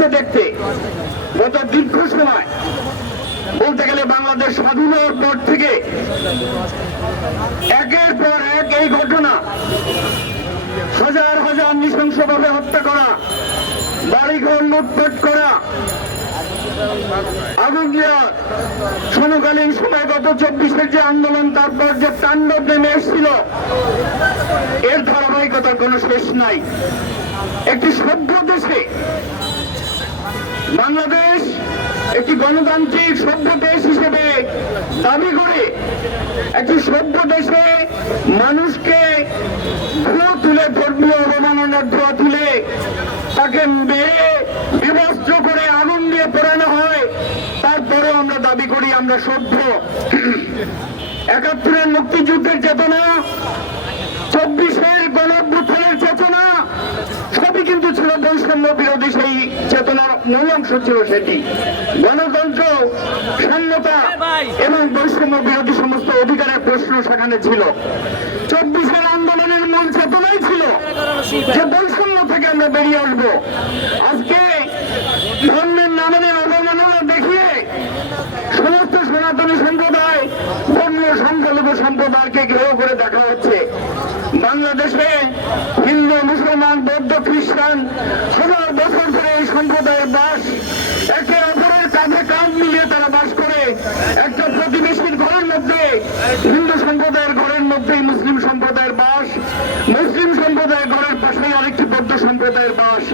দেখতে দেখতে, গত দীর্ঘ সময় বলতে গেলে বাংলাদেশ স্বাধীন হওয়ার পর থেকে একের পর এক এই ঘটনা, হাজার হাজার নৃশংসভাবে হত্যা করা, বাড়িঘর লুটপাট করা, আগুন দেওয়া, সমকালীন সময় গত চব্বিশের যে আন্দোলন, তারপর যে তাণ্ডব নেমে এসেছিল, এর ধারাবাহিকতার কোনো শেষ নাই। একটি সভ্য দেশে বাংলাদেশ একটি গণতান্ত্রিক সভ্য দেশ হিসেবে দাবি করে একটি সভ্য দেশে মানুষকে ধোয়া তুলে ধর্মীয় অবমাননার ধোয়া তুলে তাকে মেরে বিবস্ত্র করে আগুন দিয়ে পোড়ানো হয়, তারপরেও আমরা দাবি করি আমরা সভ্য। একাত্তরের মুক্তিযুদ্ধের চেতনা চব্বিশের গণভ্যুত্থানের চেতনা সবই কিন্তু ছিল বৈষম্য বিরোধী সেই চেতনার মূল অংশ ছিল সেটি। গণতন্ত্র সাম্যতা এবং বৈষম্য বিরোধী সমস্ত অধিকারের প্রশ্ন সেখানে ছিল। চব্বিশের আন্দোলনের মূল চেতনাই ছিল যে বৈষম্য থেকে আমরা বেরিয়ে আসব। আজকে ধর্মের নামের অবমাননা দেখিয়ে সমস্ত সনাতনী সম্প্রদায়, ধর্মীয় সংখ্যালঘু সম্প্রদায়কে ঘেরাও করে দেখা হচ্ছে। বাংলাদেশে হিন্দু, মুসলমান, বৌদ্ধ, খ্রিস্টান হাজার বছর ধরে এই সম্প্রদায়ের বাস। একে অপরের কাঁধে কাঁধ মিলিয়ে তারা বাস করে। একটা প্রতিবেশীর ঘরের মধ্যে, হিন্দু সম্প্রদায়ের ঘরের মধ্যেই মুসলিম সম্প্রদায়ের বাস। মুসলিম সম্প্রদায়ের ঘরের পাশেই আরেকটি বৌদ্ধ সম্প্রদায়ের বাস।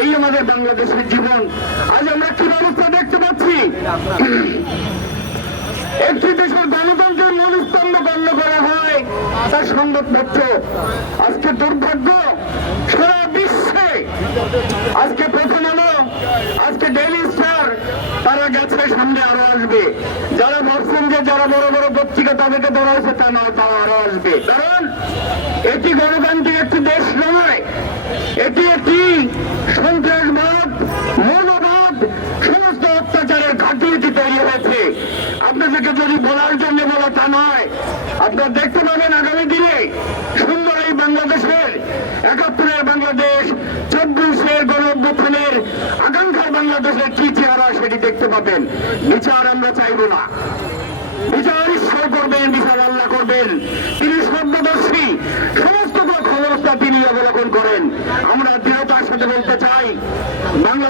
এই আমাদের বাংলাদেশের জীবন। আজ তার সংবাদপত্র আজকে দুর্ভাগ্য সারা বিশ্বে। আজকে প্রথম আলো, আজকে ডেইলি স্টার তারা গেছে, সামনে আরও আসবে। যারা ভাবছেন যে যারা বড় বড় পত্রিকা তাদেরকে ধরা হয়েছে, তা নয়, তারা আরও আসবে। কারণ এটি গণতান্ত্রিক একটি দেশ নয়, এটি একটি আপনাদেরকে যদি বলার জন্য বলা তা নয়, আপনারা দেখতে পাবেন আগামী দিনে সুন্দর এই বাংলাদেশের, একাত্তরের বাংলাদেশ, চব্বিশের গণঅভ্যুত্থানের আকাঙ্ক্ষার বাংলাদেশের কি চেহারা সেটি দেখতে পাবেন। বিচার আমরা চাইব না। বিচার ঈশ্বর করবেন, বিচার আল্লাহ করবেন।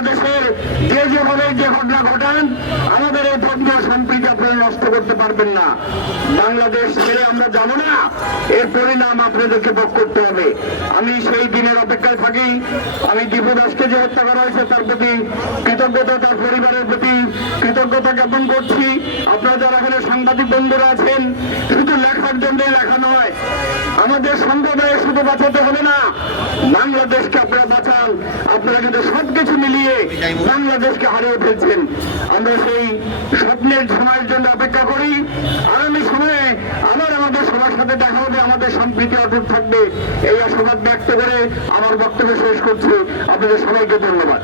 বাংলাদেশের যে যেভাবে যে ঘটনা ঘটান, আমাদের এই ধর্মীয় সম্প্রীতি আপনারা নষ্ট করতে পারবেন না। বাংলাদেশ ছেড়ে আমরা যাব না। এর পরিণাম আপনাদেরকে ভোগ করতে হবে। আমি সেই দিনের অপেক্ষায় থাকি। আমি দীপু দাসকে যে হত্যা করা হয়েছে, তার প্রতি কৃতজ্ঞতা, তার পরিবারের প্রতি কৃতজ্ঞতা জ্ঞাপন করছি। আপনারা যারা এখানে সাংবাদিক বন্ধুরা আছেন, শুধু লেখার জন্য লেখা নয়, আমাদের সম্প্রদায়ে শুধু বাঁচাতে হবে না। বাংলাদেশকে আপনারা বাঁচান আপনারা কিন্তু সবকিছু মিলিয়ে বাংলাদেশকে হারিয়ে ফেলছেন। আমরা সেই স্বপ্নের সময়ের জন্য অপেক্ষা করি। আগামী সময়ে আবার আমাদের সবার সাথে দেখা হবে, আমাদের সম্প্রীতি অটুট থাকবে। এই আশাবাদ ব্যক্ত করে আমার বক্তব্য শেষ করছি। আপনাদের সবাইকে ধন্যবাদ।